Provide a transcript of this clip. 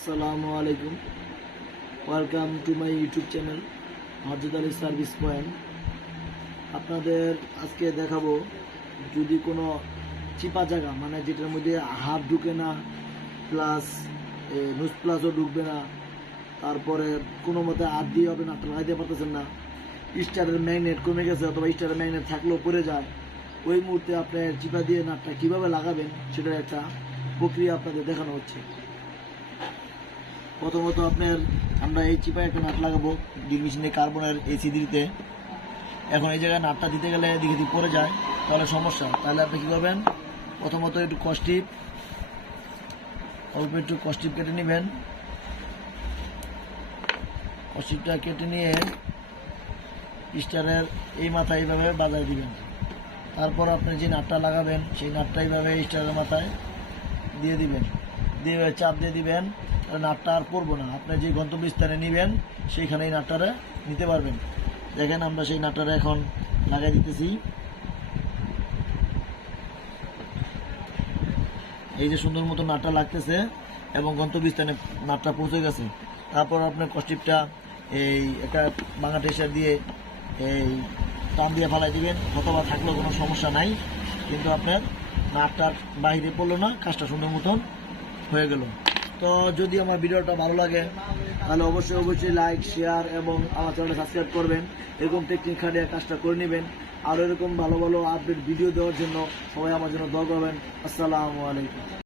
আসসালামু আলাইকুম। Welcome to my YouTube channel মসজিদ আলী সার্ভিস পয়েন্ট আপনাদের আজকে দেখাবো, যদি কোনো চিপা জায়গা মানে যেটার মধ্যে হাত ঢুকে না প্লাস নুজ প্লাসও ঢুকবে না, তারপরে কোনো মতে হাত দিয়ে হবে না আপনারা লাগাইতে পারতেছেন না, স্টারের ম্যাগনেট কমে গেছে অথবা স্টারের ম্যাগনেট থাকলেও পড়ে যায়, ওই মুহূর্তে আপনার চিপা দিয়ে নাটটা কীভাবে লাগাবেন, সেটার একটা প্রক্রিয়া আপনাদের দেখানো হচ্ছে। প্রথমত আপনার আমরা এই চিপায় একটা নাট লাগাবো ড্রিল মেশিনে কার্বনের এসি দিতে। এখন এই জায়গায় নাটটা দিতে গেলে দিকে দিকে পড়ে যায়, তাহলে সমস্যা। তাহলে আপনি কী করবেন? প্রথমত একটু কস্টিপ অল্প একটু কস্টিপ কেটে নেবেন। কস্টিপটা কেটে নিয়ে স্টারের এই মাথায় এইভাবে বাজায় দিবেন। তারপর আপনি যে নাটটা লাগাবেন, সেই নাটটা এইভাবে স্টারের মাথায় দিয়ে দিবেন। দিয়ে চাপ দিয়ে দিবেন। নাটটা আর পড়ব না। আপনি যে গন্তব্যস্থানে নেবেন সেইখানে এই নাটটারে নিতে পারবেন। দেখেন আমরা সেই নাটটারে এখন লাগাই দিতেছি। এই যে সুন্দর মতো নাটটা লাগতেছে এবং গন্তব্যস্থানে নাটটা পৌঁছে গেছে। তারপর আপনার কস্টিপটা এই একটা বাঙা টেসার দিয়ে এই টান দিয়ে ফেলাই দিবেন, অথবা থাকলেও কোনো সমস্যা নাই। কিন্তু আপনার নাটটার বাইরে পড়ল না, কাজটা সুন্দর মতন হয়ে গেল। তো যদি আমার ভিডিওটা ভালো লাগে, তাহলে অবশ্যই অবশ্যই লাইক শেয়ার এবং আমার চ্যানেলটা সাবস্ক্রাইব করবেন। এরকম টেকনিক খাটিয়ে কাজটা করে নেবেন। আরও এরকম ভালো ভালো আপডেট ভিডিও দেওয়ার জন্য সবাই আমার জন্য দোয়া করবেন। আসসালামু আলাইকুম।